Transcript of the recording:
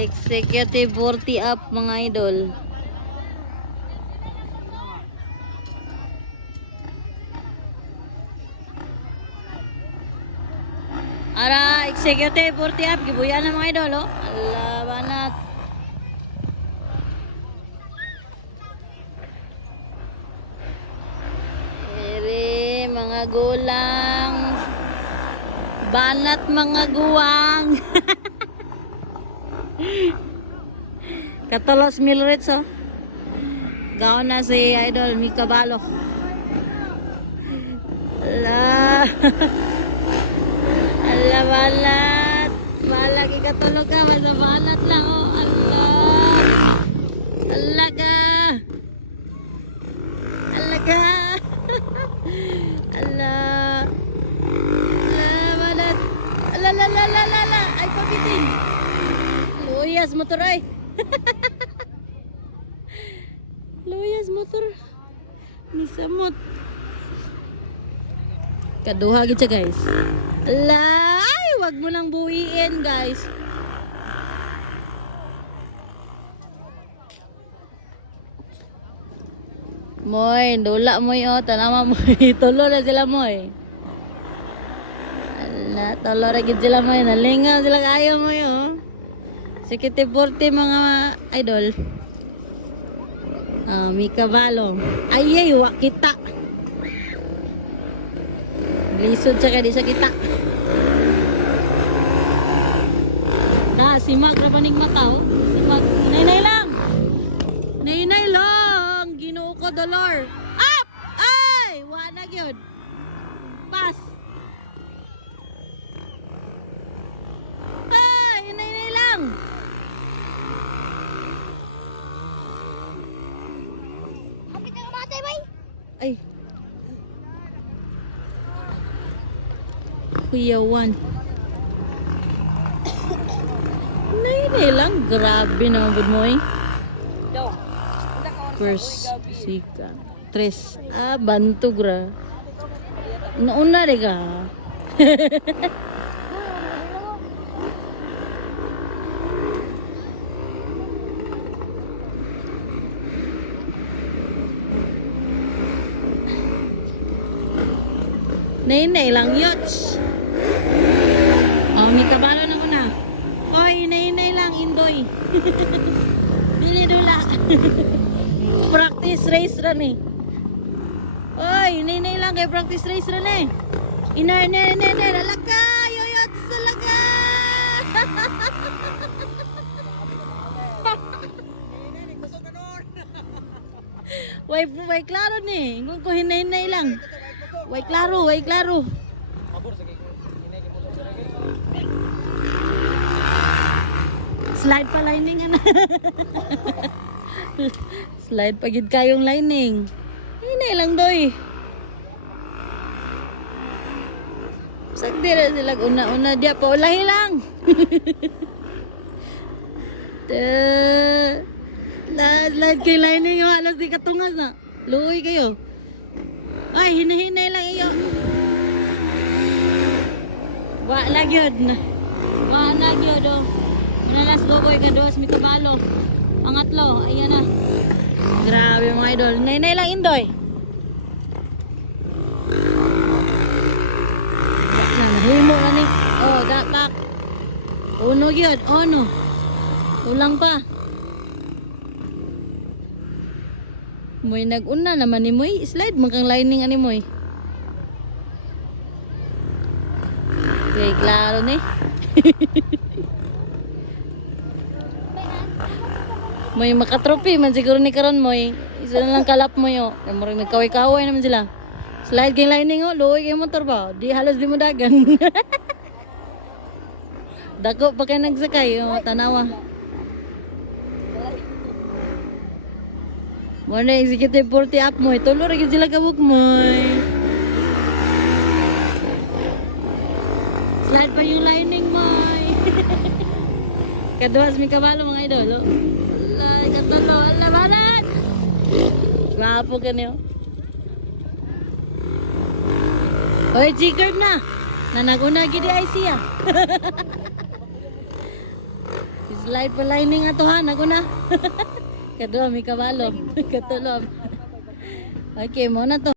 Executive 40 up mga idol. Ara, executive 40 up. Gibuyan na mga idol, oh. Ala, banat. Ere, mga gulang. Banat mga guwang. Katolos Milrits, oh. Gaon na si idol Mika Balo. Ala. Ala, balat. Malagi katulog ka. Masa balat lang, oh. Ala. Ala ka. Ala ka. Ala. Ala, balat. Ala, la, la, la, la, la. Ay, pabiting. Luyas motor, ay. Luyas motor. Nisamot. Kaduha gid siya, guys. Ala, ay, wag mo nang buhiin, guys. Moy, dula mo yo, tanama mo. Tulo na sila moy. Ala, tulo ra gid sila moy, nalingaw sila kayo mo yo. Sikiti 40 mga idol. Mika Balong. Ay, wa kita. Lisod siya kaya di siya kita. Si Mag rapanig mataw. Si Mag, nay lang. Nay lang. Ginoo ko dollar. Up! Ay! Wala gyud. Pass. Ay! Nay lang. Kapit na kamatay, bay. Ay. Kuyawan. Nay lang, grabe na good mo eh. First, sika. Tres. Bantu gra. Nauna rin ka. Nay lang, yots. May kabalo na una. Oy, nay lang, indoy. Dili dula. Practice race ran eh. Oy, nay lang kay practice race ran eh. Inar, lalaka, yoyot, salaga. Way klaro ni. Kung ko hinay lang. Way klaro. Slide pa lining ana. Slide pa gid kayong lining. Hinay lang doy. Sakdi ra sila una dia pa ulahi lang. Slide kay lining halos di katungas na. Luoy kayo. Ay, hinay lang iyo. Wa nagyod na. Wa nagyod oh. Nalas gogoy ka dos mi kabalo. Pangatlo, ayan na. Grabe mga idol. Nay lang indoy. Nahimo na ni. Oh, dakak. Uno gyud, ono. Ulang pa. Moy nag-una naman ni moy. Slide man kang lining ani moy. Okay, klaro ni. Moy makatropi man siguro ni karon moy. Isa na lang kalap mo yo. Kay mo ring nagkaway-kaway naman sila. Slide kay lining oh, luoy kay motor ba? Di halos di mo dagan. Dako pa kay nagsakay oh, tanawa. Mo na executive 40 up moy. Tulo ra gid sila kabuk moy. Slide pa yung lining moy. Kaduhas mi kabalo mga idol. Ay, katalo, alabanan! Gwapo ka niyo. Oy, G-curve na! Nanaguna gidi ay siya. Slide pa lining ato ha, nago na. Kadua, may kabalo. Katulob. Okay, mo na to.